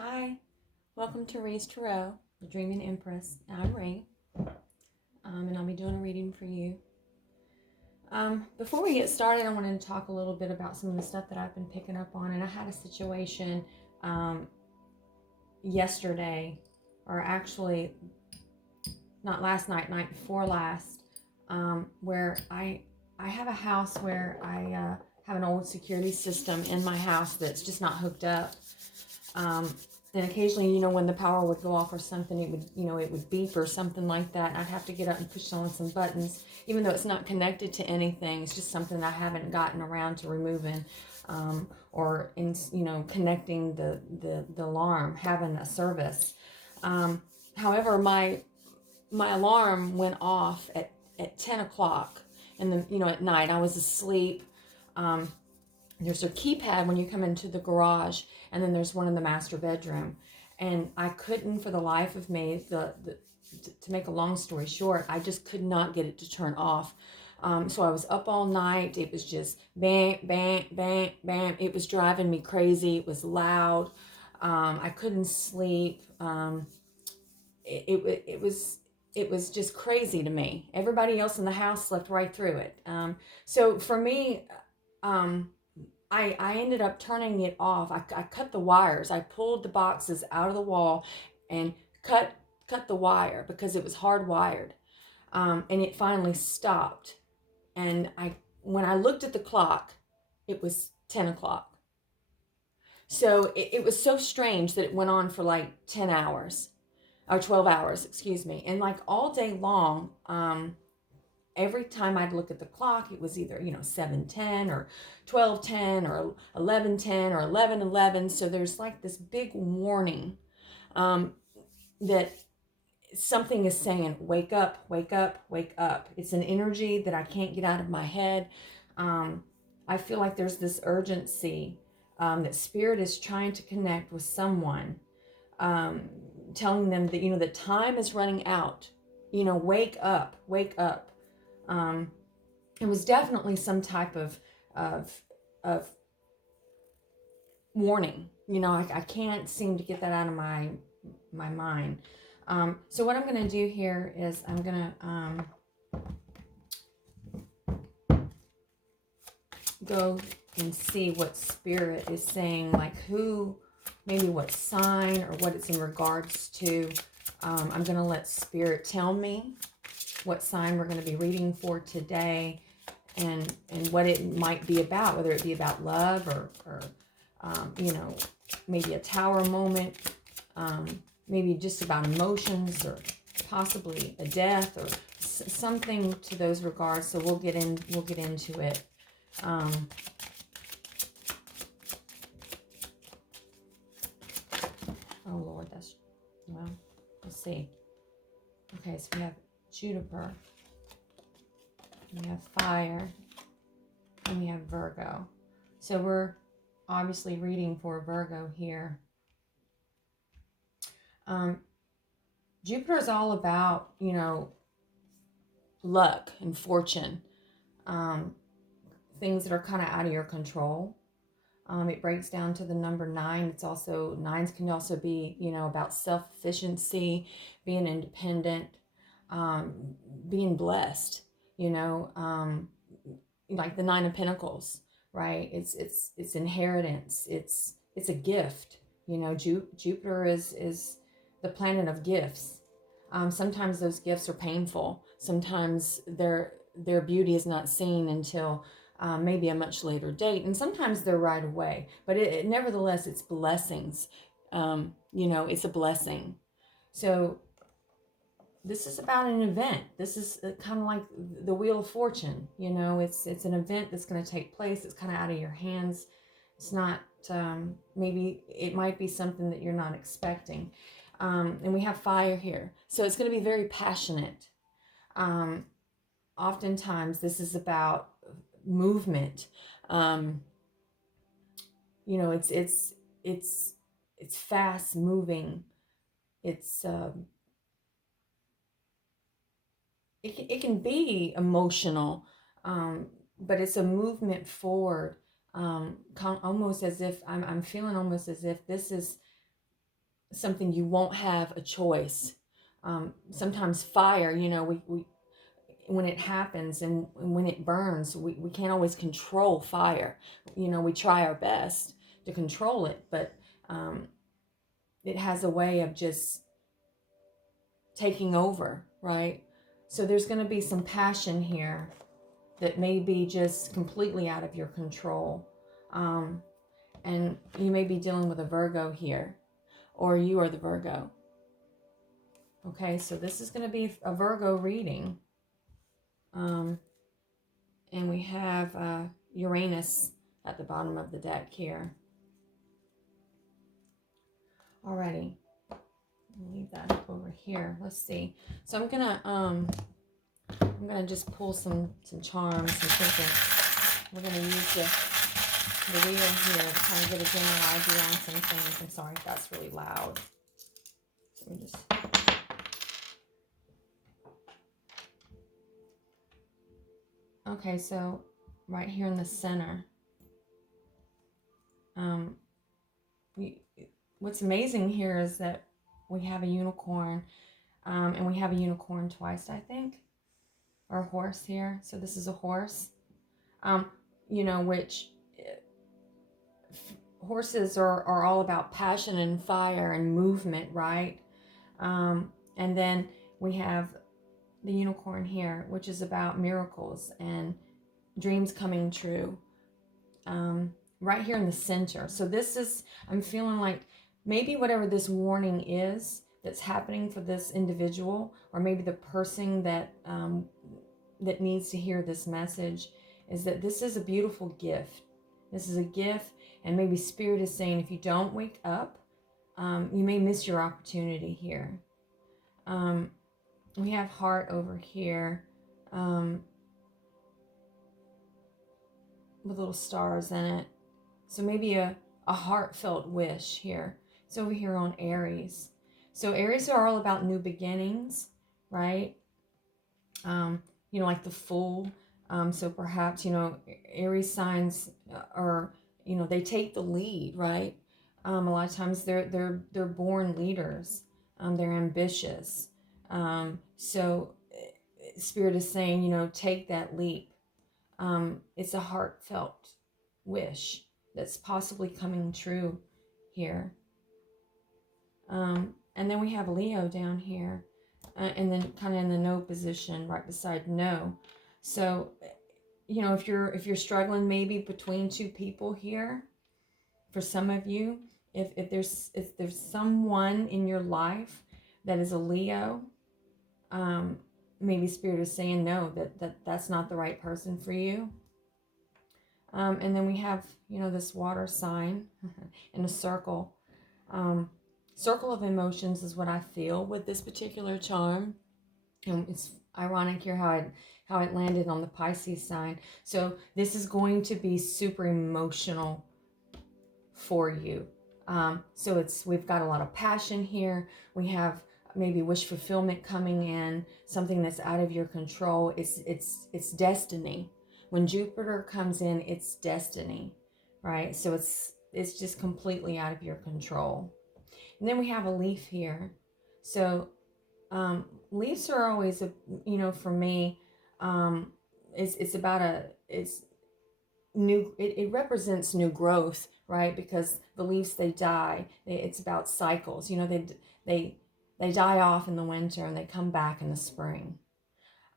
Hi, welcome to Ray's Tarot, the Dreaming Empress. I'm Ray, and I'll be doing a reading for you. Before we get started, I wanted to talk a little bit about some of the stuff that I've been picking up on. And I had a situation yesterday, or actually not last night, night before last, where I have a house where I have an old security system in my house that's just not hooked up. And occasionally, when the power would go off or something, it would beep or something like that. And I'd have to get up and push on some buttons, even though it's not connected to anything. It's just something that I haven't gotten around to removing, or connecting the alarm, having a service. However, my alarm went off at 10 o'clock at night. I was asleep. There's a keypad when you come into the garage, and then there's one in the master bedroom. And I couldn't, for the life of me, to make a long story short, I just could not get it to turn off. So I was up all night. It was just bang, bang, bang, bang. It was driving me crazy. It was loud. I couldn't sleep. It was just crazy to me. Everybody else in the house slept right through it. So for me, I ended up turning it off. I cut the wires. I pulled the boxes out of the wall and cut the wire because it was hardwired. And it finally stopped. And when I looked at the clock, it was 10 o'clock. So it was so strange that it went on for like 10 hours or 12 hours, excuse me. And like all day long, every time I'd look at the clock, it was either, 7:10 or 12:10 or 11:10 or 11:11. So there's like this big warning that something is saying, wake up, wake up, wake up. It's an energy that I can't get out of my head. I feel like there's this urgency that Spirit is trying to connect with someone, telling them that, that time is running out. Wake up, wake up. It was definitely some type of warning. I can't seem to get that out of my mind. So what I'm going to do here is I'm going to go and see what Spirit is saying, like maybe what sign or what it's in regards to. I'm going to let Spirit tell me what sign we're going to be reading for today, and what it might be about, whether it be about love or maybe a tower moment, maybe just about emotions, or possibly a death, or something to those regards. So we'll get into it. Oh Lord, let's see. Okay, so we have Jupiter, we have fire, and we have Virgo. So we're obviously reading for Virgo here. Jupiter is all about, luck and fortune, things that are kind of out of your control. It breaks down to the number 9. Nines can also be, about self-sufficiency, being independent, being blessed, like the 9 of Pentacles, right? It's inheritance. It's a gift. Jupiter is the planet of gifts. Sometimes those gifts are painful. Sometimes their beauty is not seen until maybe a much later date, and sometimes they're right away. But nevertheless, it's blessings. It's a blessing. So this is about an event. This is kind of like the Wheel of Fortune. It's an event that's going to take place. It's kind of out of your hands. It's not, maybe it might be something that you're not expecting. And we have fire here. So it's going to be very passionate. Oftentimes this is about movement. It's fast moving. It can be emotional, but it's a movement forward, almost as if I'm feeling almost as if this is something you won't have a choice. Sometimes fire, you know, we when it happens and when it burns, we can't always control fire. You know, we try our best to control it, but it has a way of just taking over, right? So there's going to be some passion here that may be just completely out of your control. And you may be dealing with a Virgo here, or you are the Virgo. Okay, so this is going to be a Virgo reading. And we have Uranus at the bottom of the deck here. Alrighty, leave that up over here. Let's see. So I'm gonna just pull some charms. I'm thinking we're gonna use the wheel here to kind of get a general idea on some things. I'm sorry if that's really loud. Let me just. Okay, so right here in the center, what's amazing here is that we have a unicorn, and we have a unicorn twice, I think, or a horse here. So this is a horse, you know, which horses are all about passion and fire and movement, right? And then we have the unicorn here, which is about miracles and dreams coming true, right here in the center. So this is, I'm feeling like maybe whatever this warning is that's happening for this individual, or maybe the person that that needs to hear this message, is that this is a beautiful gift. This is a gift, and maybe Spirit is saying if you don't wake up, you may miss your opportunity here. We have heart over here, with little stars in it. So maybe a heartfelt wish here. It's over here on Aries. So Aries are all about new beginnings, right? You know, like the Fool. So perhaps, you know, Aries signs are, you know, they take the lead, right? A lot of times they're born leaders. They're ambitious. So Spirit is saying, you know, take that leap. It's a heartfelt wish that's possibly coming true here. And then we have Leo down here, and then kind of in the no position right beside no. So, you know, if you're struggling maybe between two people here, for some of you, if there's someone in your life that is a Leo, maybe Spirit is saying no, that's not the right person for you. And then we have, you know, this water sign in a circle. Circle of emotions is what I feel with this particular charm. It's ironic here how it landed on the Pisces sign. So this is going to be super emotional for you. So we've got a lot of passion here. We have maybe wish fulfillment coming in, something that's out of your control. It's destiny. When Jupiter comes in, it's destiny, right? So it's just completely out of your control. And then we have a leaf here. So leaves are always, you know, for me, it's about it's new. It represents new growth, right? Because the leaves, they die. It's about cycles. You know, they die off in the winter and they come back in the spring.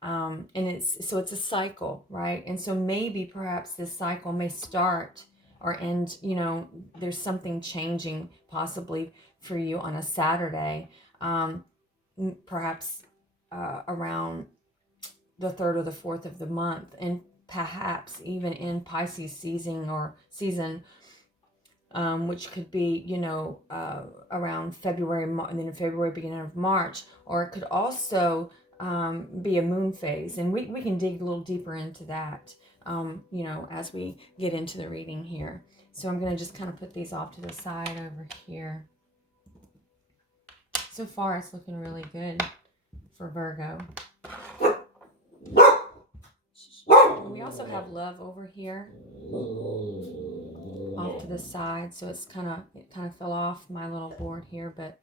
And it's a cycle, right? And so maybe perhaps this cycle may start or end, you know, there's something changing possibly for you on a Saturday, perhaps around the 3rd or the 4th of the month, and perhaps even in Pisces season, which could be, you know, around February, and then in February, beginning of March, or it could also be a moon phase, and we can dig a little deeper into that, you know, as we get into the reading here. So I'm going to just kind of put these off to the side over here. So far, it's looking really good for Virgo. We also have love over here off to the side, so it kind of fell off my little board here, but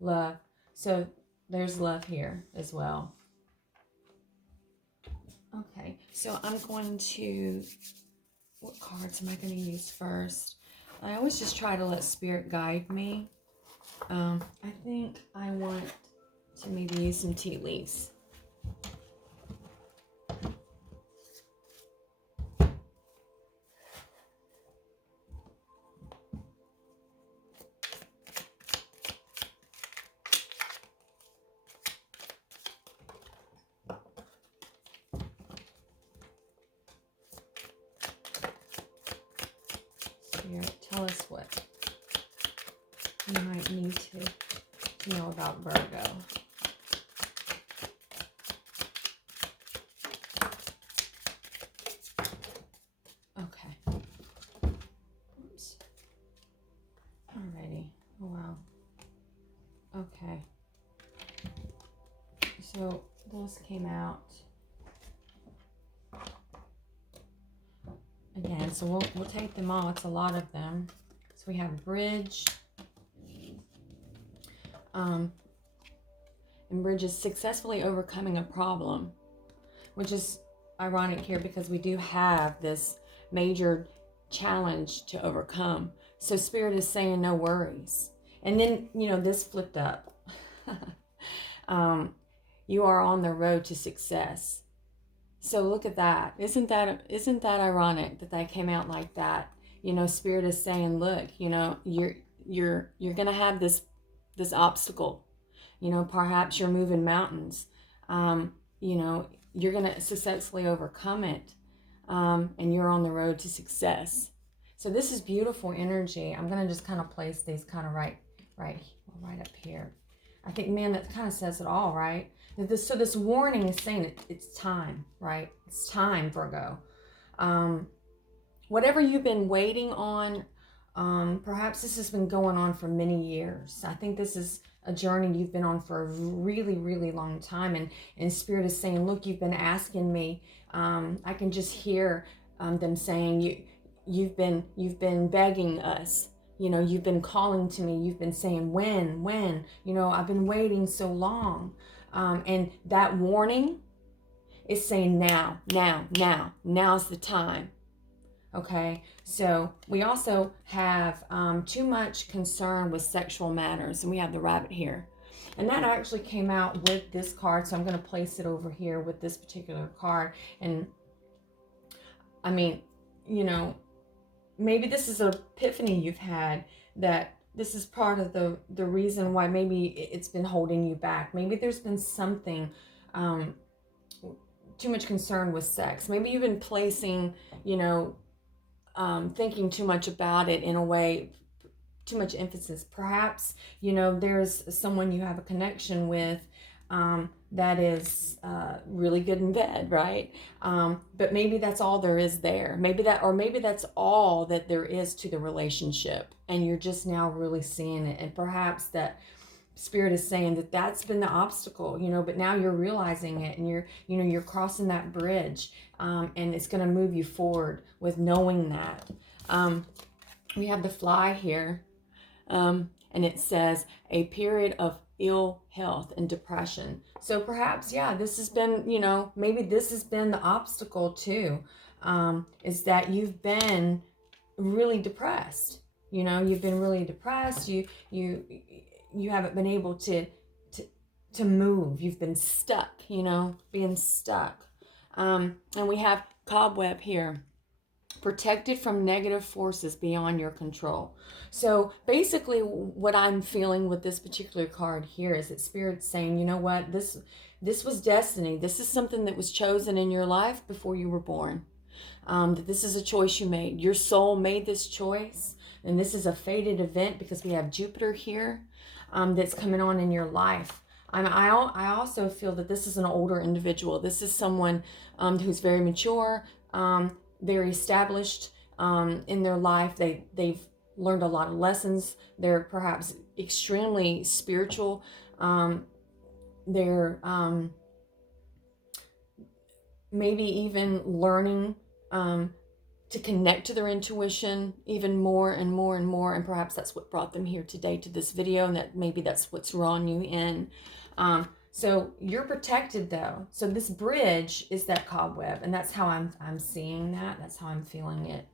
love. So there's love here as well. Okay, so I'm going to, what cards am I going to use first? I always just try to let Spirit guide me. I think I want to maybe use some tea leaves. Spirit, tell us what you might need to know about Virgo. Okay. Oops. Alrighty. Oh, wow. Okay. So those came out. Again, so we'll take them all. It's a lot of them. So we have bridge. And bridge is successfully overcoming a problem, which is ironic here because we do have this major challenge to overcome. So Spirit is saying no worries. And then, you know, this flipped up. You are on the road to success. So look at that. Isn't that ironic that that came out like that? You know, Spirit is saying, look, you know, you're going to have this obstacle. You know, perhaps you're moving mountains. You know, you're going to successfully overcome it. And you're on the road to success. So this is beautiful energy. I'm going to just kind of place these kind of right up here. I think, man, that kind of says it all, right? So this warning is saying it's time, right? It's time, Virgo. Whatever you've been waiting on, perhaps this has been going on for many years. I think this is a journey you've been on for a really, really long time. And Spirit is saying, look, you've been asking me. I can just hear them saying, you've been begging us. You know, you've been calling to me. You've been saying, when? You know, I've been waiting so long. And that warning is saying now's the time. Okay, so we also have too much concern with sexual matters, and we have the rabbit here. And that actually came out with this card, so I'm going to place it over here with this particular card. And I mean, you know, maybe this is an epiphany you've had, that this is part of the reason why maybe it's been holding you back. Maybe there's been something, too much concern with sex. Maybe you've been placing, you know, thinking too much about it in a way, too much emphasis. Perhaps, you know, there's someone you have a connection with that is really good in bed, right? But maybe that's all there is there. Maybe that's all that there is to the relationship, and you're just now really seeing it. And perhaps that Spirit is saying that that's been the obstacle, you know, but now you're realizing it, and you're crossing that bridge, and it's going to move you forward with knowing that. We have the fly here, and it says a period of ill health and depression. So perhaps, yeah, this has been, you know, maybe this has been the obstacle too, is that you've been really depressed. You know, you've been really depressed. You haven't been able to move. You've been stuck, you know, being stuck. And we have cobweb here, protected from negative forces beyond your control. So basically what I'm feeling with this particular card here is that Spirit's saying, you know what, this was destiny. This is something that was chosen in your life before you were born. That this is a choice you made. Your soul made this choice, and this is a fated event because we have Jupiter here, that's coming on in your life. I also feel that this is an older individual. This is someone who's very mature, very established in their life. They've learned a lot of lessons. They're perhaps extremely spiritual. They're maybe even learning to connect to their intuition even more and more and more. And perhaps that's what brought them here today to this video, and that maybe that's what's drawing you in. So you're protected though. So this bridge is that cobweb, and that's how I'm seeing that. That's how I'm feeling it.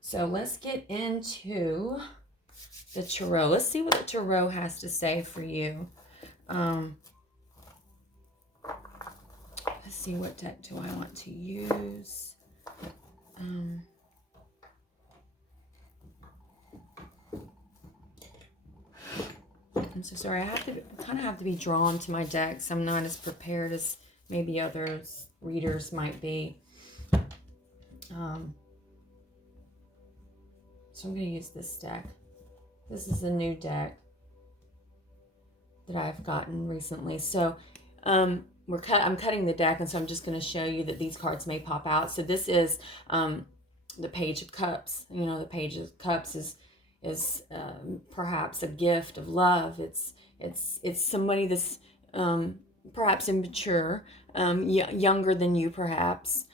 So let's get into the tarot. Let's see what the tarot has to say for you. Let's see, what deck do I want to use? I'm so sorry. I kind of have to be drawn to my decks. I'm not as prepared as maybe others readers might be. So I'm going to use this deck. This is a new deck that I've gotten recently. So I'm cutting the deck, and so I'm just going to show you that these cards may pop out. So this is the Page of Cups. You know, the Page of Cups is perhaps a gift of love. It's somebody that's perhaps immature, younger than you perhaps,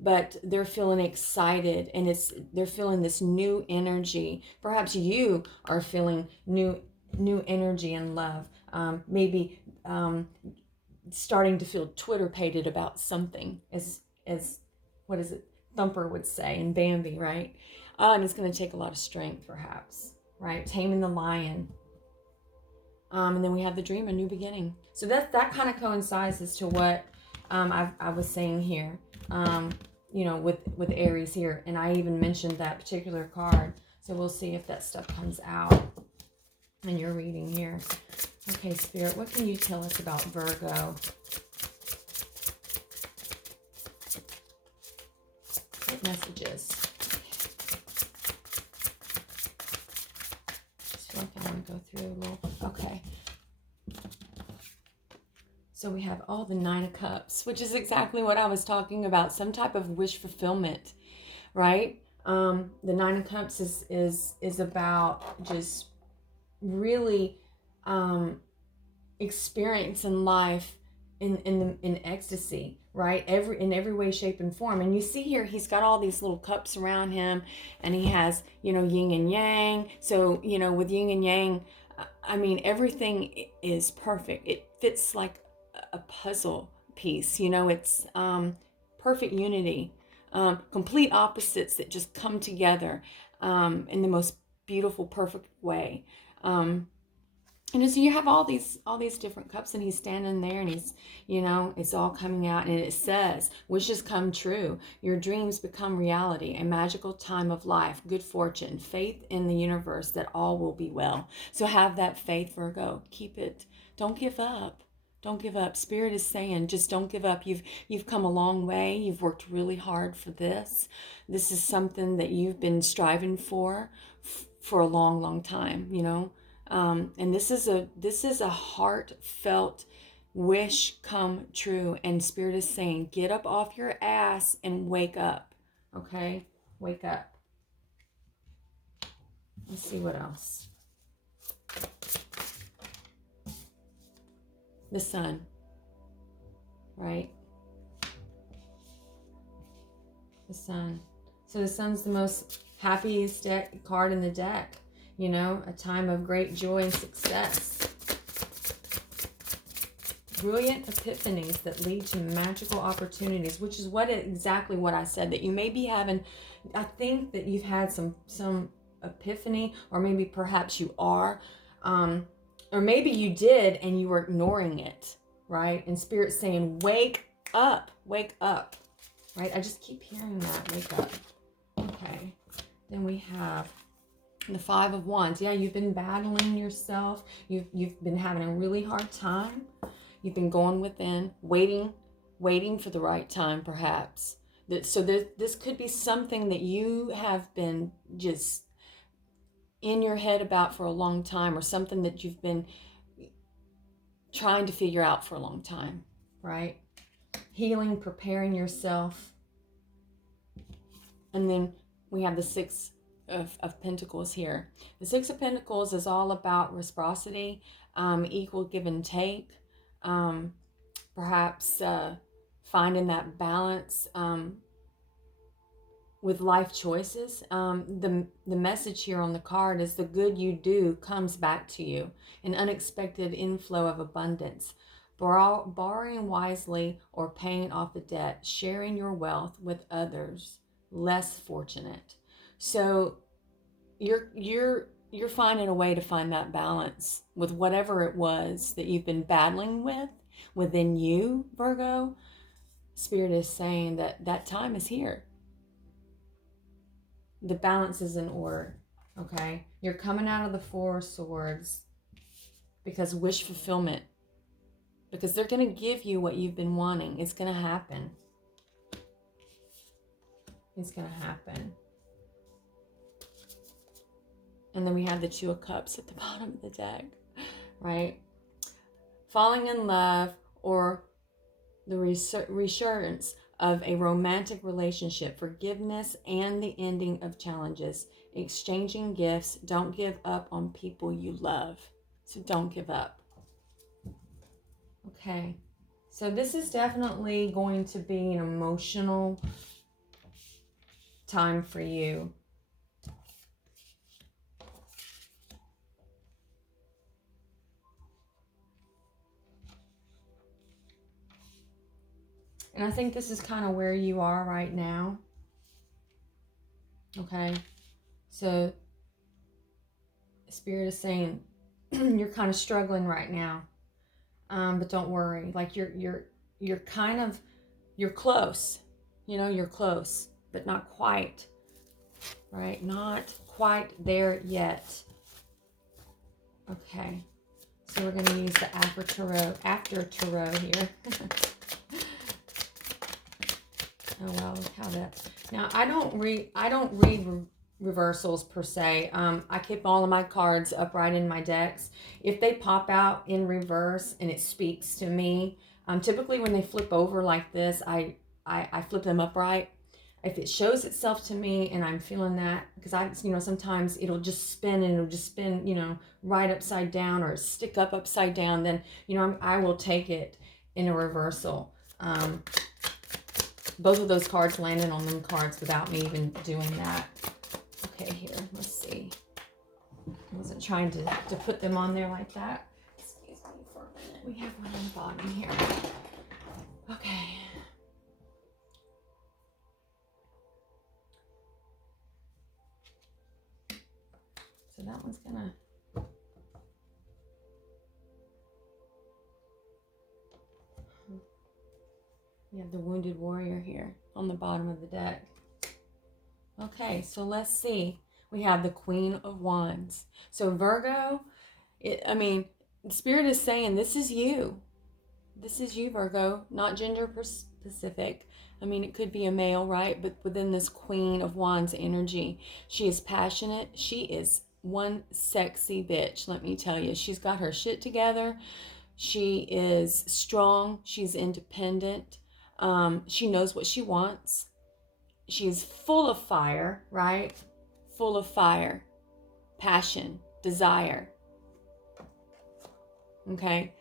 but they're feeling excited, and they're feeling this new energy. Perhaps you are feeling new energy and love. Maybe starting to feel Twitter-pated about something, as what is it, Thumper would say in Bambi, right? And it's going to take a lot of strength, perhaps, right? Taming the lion. And then we have the dream, a new beginning. So that kind of coincides as to what I was saying here, you know, with Aries here. And I even mentioned that particular card. So we'll see if that stuff comes out in your reading here. Okay, Spirit, what can you tell us about Virgo? What messages? Just feel like I want to go through a little. Okay. So we have all the Nine of Cups, which is exactly what I was talking about. Some type of wish fulfillment, right? The Nine of Cups is about just really experiencing life in ecstasy, right? In every way, shape, and form. And you see here, he's got all these little cups around him, and he has, you know, yin and yang. So, you know, with yin and yang, I mean, everything is perfect. It fits like a puzzle piece, you know. It's perfect unity, complete opposites that just come together in the most beautiful, perfect way. And so you have all these different cups, and he's standing there, and he's, you know, it's all coming out, and it says, wishes come true, your dreams become reality, a magical time of life, good fortune, faith in the universe that all will be well. So have that faith, Virgo. Keep it. Don't give up. Don't give up. Spirit is saying, just don't give up. You've come a long way. You've worked really hard for this. This is something that you've been striving for a long, long time, you know. And this is a heartfelt wish come true. And Spirit is saying, get up off your ass and wake up. Okay? Wake up. Let's see what else. The Sun. Right? The Sun. So the Sun's the most happiest card in the deck. You know, a time of great joy and success. Brilliant epiphanies that lead to magical opportunities, which is exactly what I said, that you may be having. I think that you've had some epiphany, or maybe perhaps you are, or maybe you did and you were ignoring it, right? And Spirit's saying, wake up, right? I just keep hearing that, wake up. Okay, then we have the Five of Wands. Yeah, you've been battling yourself. You've been having a really hard time. You've been going within, waiting for the right time, perhaps. So this could be something that you have been just in your head about for a long time, or something that you've been trying to figure out for a long time, right? Healing, preparing yourself. And then we have the Six of Pentacles here. The Six of Pentacles is all about reciprocity, equal give and take, perhaps finding that balance with life choices, the message here on the card is the good you do comes back to you, an unexpected inflow of abundance. Borrowing wisely or paying off the debt, sharing your wealth with others less fortunate. So you're finding a way to find that balance with whatever it was that you've been battling with within you, Virgo. Spirit is saying that that time is here. The balance is in order, okay? You're coming out of the Four of Swords because wish fulfillment, because they're going to give you what you've been wanting. It's going to happen. It's going to happen. And then we have the Two of Cups at the bottom of the deck, right? Falling in love or the reassurance of a romantic relationship, forgiveness, and the ending of challenges, exchanging gifts. Don't give up on people you love. So don't give up. Okay. So this is definitely going to be an emotional time for you. And I think this is kind of where you are right now. Okay. So Spirit is saying you're kind of struggling right now. But don't worry. Like you're kind of, you're close. You know, you're close, but not quite. Right? Not quite there yet. Okay. So we're going to use the after tarot here. Oh wow, look how that. Now I don't read reversals per se. I keep all of my cards upright in my decks. If they pop out in reverse and it speaks to me, typically when they flip over like this, I flip them upright. If it shows itself to me and I'm feeling that, because sometimes it'll just spin and it'll just spin, right upside down or stick up upside down, then, I will take it in a reversal. Both of those cards landed on them cards without me even doing that. Okay, here, let's see. I wasn't trying to put them on there like that. Excuse me for a minute. We have one on the bottom here. Okay. So that one's gonna... We have the Wounded Warrior here on the bottom of the deck. Okay, so let's see. We have the Queen of Wands. So Virgo, the Spirit is saying this is you. This is you, Virgo, not gender specific. It could be a male, right? But within this Queen of Wands energy, she is passionate. She is one sexy bitch, let me tell you. She's got her shit together. She is strong. She's independent. She knows what she wants. She's full of fire, right? Full of fire, passion, desire. Okay,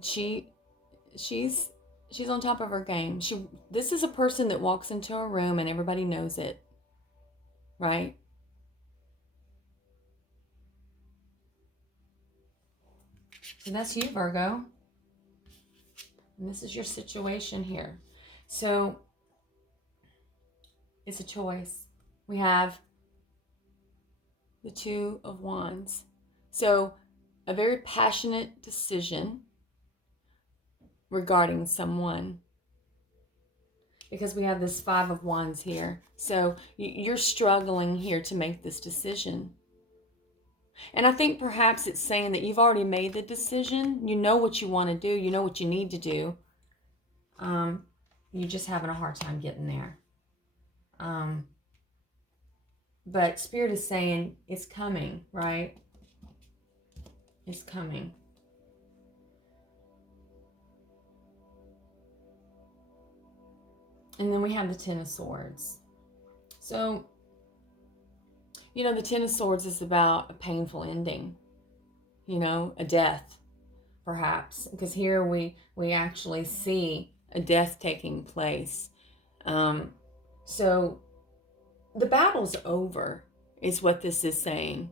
she's on top of her game. This is a person that walks into a room and everybody knows it, right? So that's you, Virgo. And this is your situation here. So it's a choice. We have the Two of Wands. So a very passionate decision regarding someone, because we have this Five of Wands here. So you're struggling here to make this decision. And I think perhaps it's saying that you've already made the decision. You know what you want to do. You know what you need to do. You're just having a hard time getting there. But Spirit is saying it's coming, right? It's coming. And then we have the Ten of Swords. So, the Ten of Swords is about a painful ending, a death, perhaps. Because here we actually see a death taking place. So the battle's over, is what this is saying.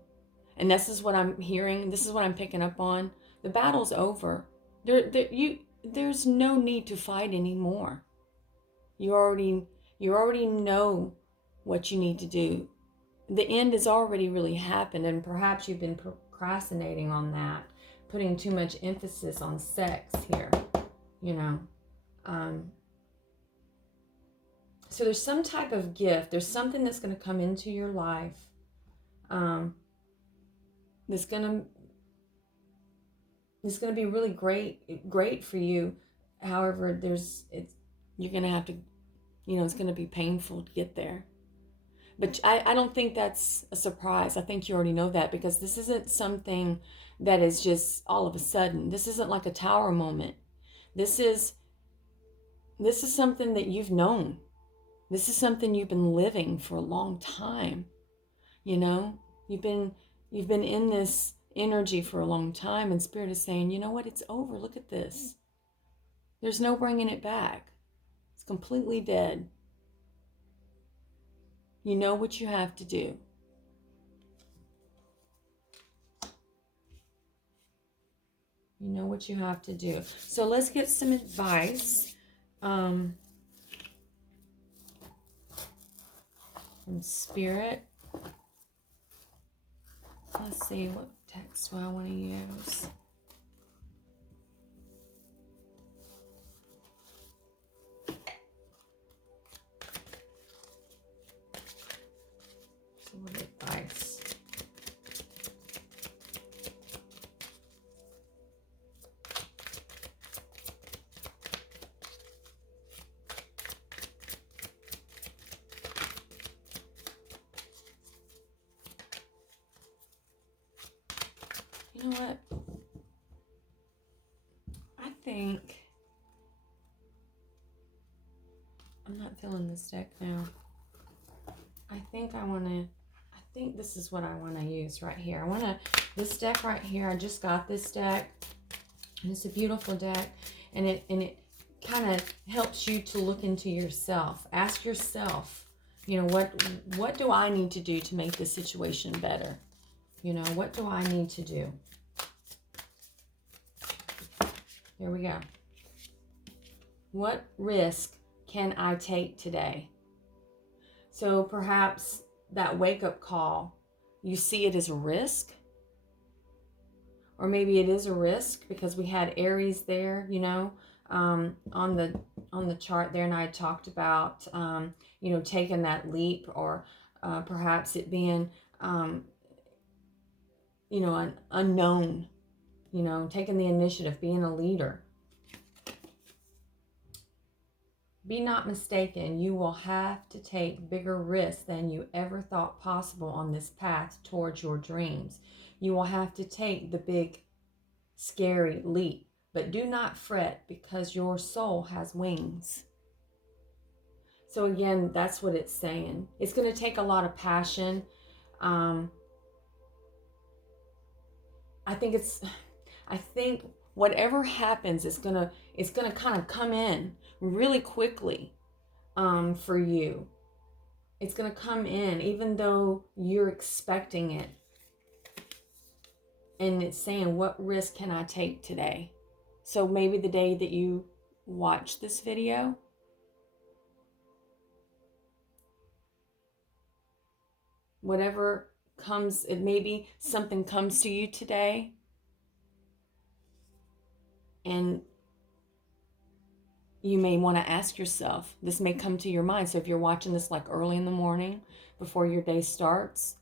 And this is what I'm hearing. This is what I'm picking up on. The battle's over. There's no need to fight anymore. You already know what you need to do. The end has already really happened, and perhaps you've been procrastinating on that, putting too much emphasis on sex here, you know. So there's some type of gift. There's something that's going to come into your life that's going to be really great for you. However, you're going to have to, you know, it's going to be painful to get there. But I don't think that's a surprise. I think you already know that, because this isn't something that is just all of a sudden. This isn't like a tower moment. This is something that you've known. This is something you've been living for a long time. You know, you've been in this energy for a long time, and Spirit is saying, you know what, it's over. Look at this. There's no bringing it back. It's completely dead. You know what you have to do. You know what you have to do. So let's get some advice from Spirit. Let's see, what text do I want to use? What advice? You know what? I think I'm not feeling this deck now. I think this is what I want to use right here. This deck right here, I just got this deck. And it's a beautiful deck. And it kind of helps you to look into yourself. Ask yourself, you know, what do I need to do to make this situation better? You know, what do I need to do? Here we go. What risk can I take today? So perhaps that wake-up call, you see it as a risk. Or maybe it is a risk because we had Aries there, you know, on the chart there, and I talked about, you know, taking that leap, or perhaps it being, you know, an unknown, you know, taking the initiative, being a leader. Be not mistaken, you will have to take bigger risks than you ever thought possible on this path towards your dreams. You will have to take the big, scary leap, but do not fret, because your soul has wings. So again, that's what it's saying. It's going to take a lot of passion. I think whatever happens, it's gonna kind of come in really quickly for you. It's gonna come in even though you're expecting it. And it's saying, what risk can I take today? So maybe the day that you watch this video, whatever comes, it maybe something comes to you today, and you may want to ask yourself, this may come to your mind. So if you're watching this like early in the morning before your day starts,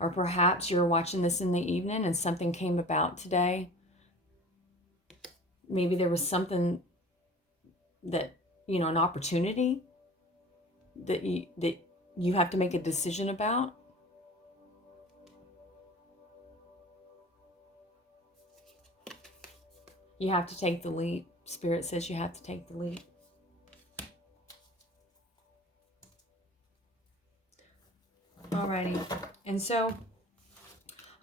or perhaps you're watching this in the evening and something came about today. Maybe there was something that, you know, an opportunity that you have to make a decision about. You have to take the leap. Spirit says you have to take the leap. Alrighty. And so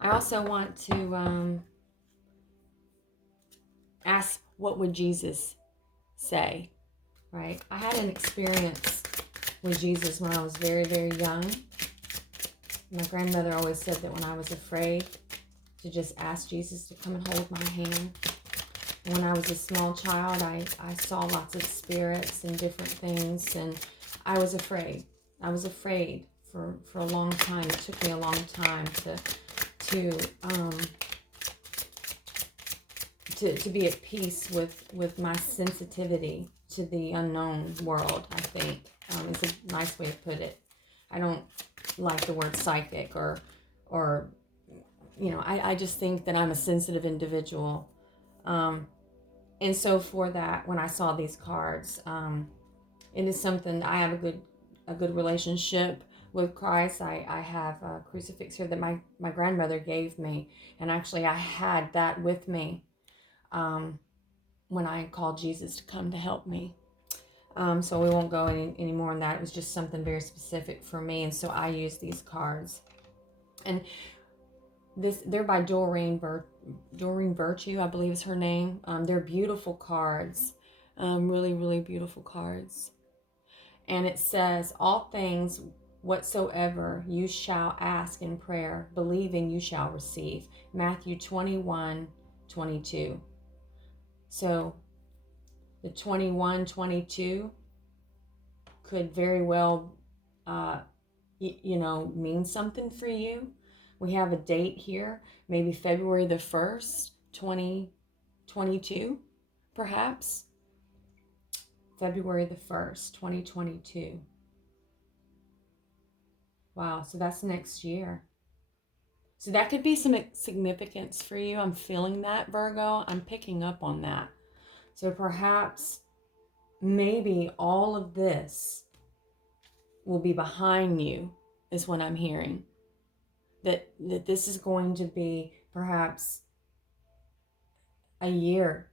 I also want to ask, what would Jesus say? Right? I had an experience with Jesus when I was very, very young. My grandmother always said that when I was afraid, to just ask Jesus to come and hold my hand. When I was a small child, I saw lots of spirits and different things, and I was afraid. I was afraid for a long time. It took me a long time to be at peace with my sensitivity to the unknown world, I think, is a nice way to put it. I don't like the word psychic or I just think that I'm a sensitive individual. And so for that, when I saw these cards, it is something that I have a good relationship with Christ. I have a crucifix here that my grandmother gave me. And actually I had that with me when I called Jesus to come to help me. So we won't go any more on that. It was just something very specific for me. And so I use these cards. And they're by Doreen Virtue, I believe is her name. They're beautiful cards. Really, really beautiful cards. And it says, all things whatsoever you shall ask in prayer, believing you shall receive. Matthew 21:22. So the 21:22 could very well, mean something for you. We have a date here, maybe February the 1st, 2022, perhaps. February the 1st, 2022. Wow, so that's next year. So that could be some significance for you. I'm feeling that, Virgo. I'm picking up on that. So perhaps, maybe all of this will be behind you, is what I'm hearing. That this is going to be perhaps a year.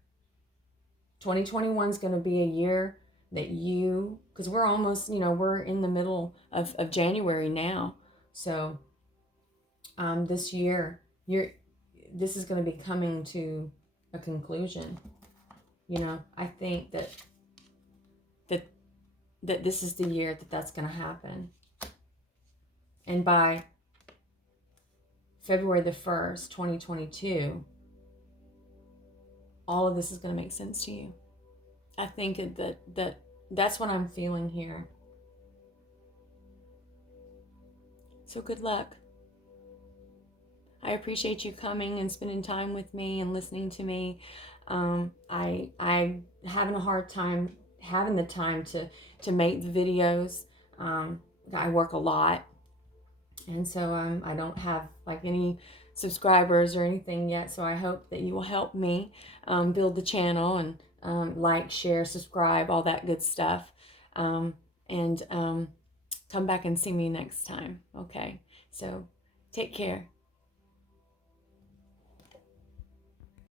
2021 is going to be a year that because we're almost, we're in the middle of January now. So this year, this is going to be coming to a conclusion. I think that this is the year that's going to happen. And by February the 1st, 2022, all of this is going to make sense to you. I think that's what I'm feeling here. So good luck. I appreciate you coming and spending time with me and listening to me. I'm having a hard time having the time to make the videos. I work a lot, and so I don't have like any subscribers or anything yet. So I hope that you will help me build the channel and like, share, subscribe, all that good stuff. And come back and see me next time. Okay, so take care.